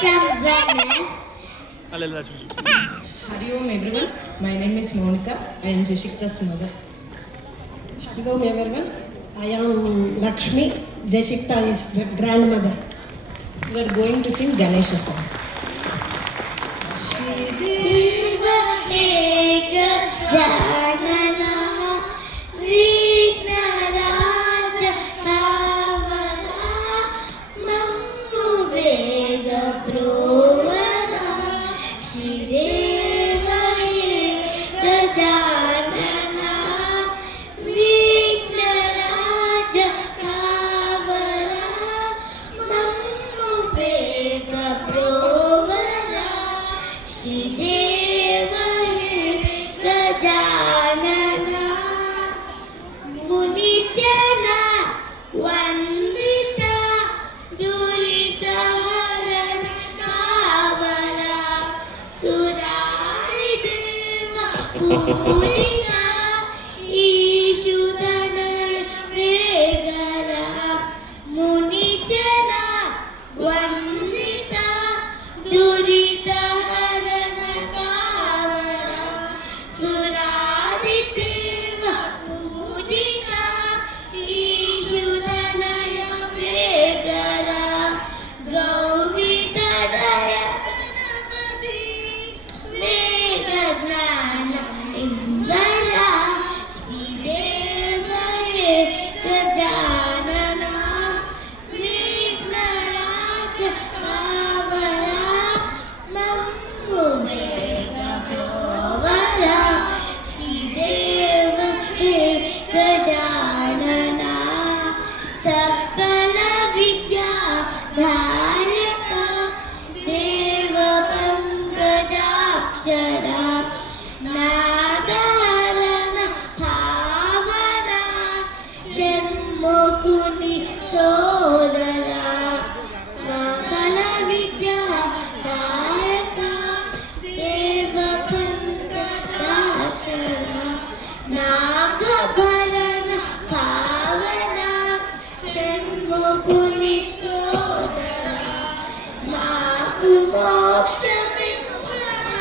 from Venice. Hari Om everyone, my name is Monica. I am Jeshika's mother. Hari Om everyone, I am Lakshmi, Jeshika is grandmother. We are going to sing Ganesha song. Shiva Eka Janana Vigna Raja Kavala Nammu Vega Provara Shireva Eka Janana Vigna Raja Kavala Nammu Vega Provara Shireva Gajanana Municana Vandita Durita Harana Kavala Surari Deva Purika Ishudanaya Vegara Municana Vandita Durita Harana Kavala Suraditeva Pujika Ishudanaya Vegara Gauvitadaya Ganapati Megadnana Invara Shrideva Gajanana Vignaraja Kavala Nammu Vega Provara Shrideva Gajanana Sakala Vidya Dharaka Deva Pankajakshara Nagarana Bhavana Shanmukuni Sodara Sakala Vidya Dharaka Deva Pankajakshara Nagabharana Bhavana Shanmukuni Sodara Naku Mokshamiphana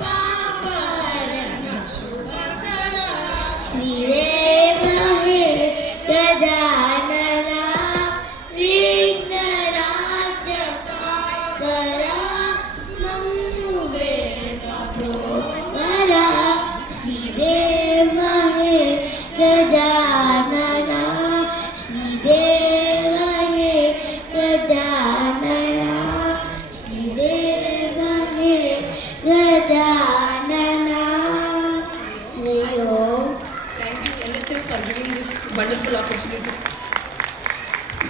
Paparana Shubhakara Shrideva Gajanana Vignaraja Kavala Nammu Vega Provara Shrideva Gajanana Shrideva Gajanana Shrideva Gajanana Hari Om. Thank you, LHS, for giving this wonderful opportunity.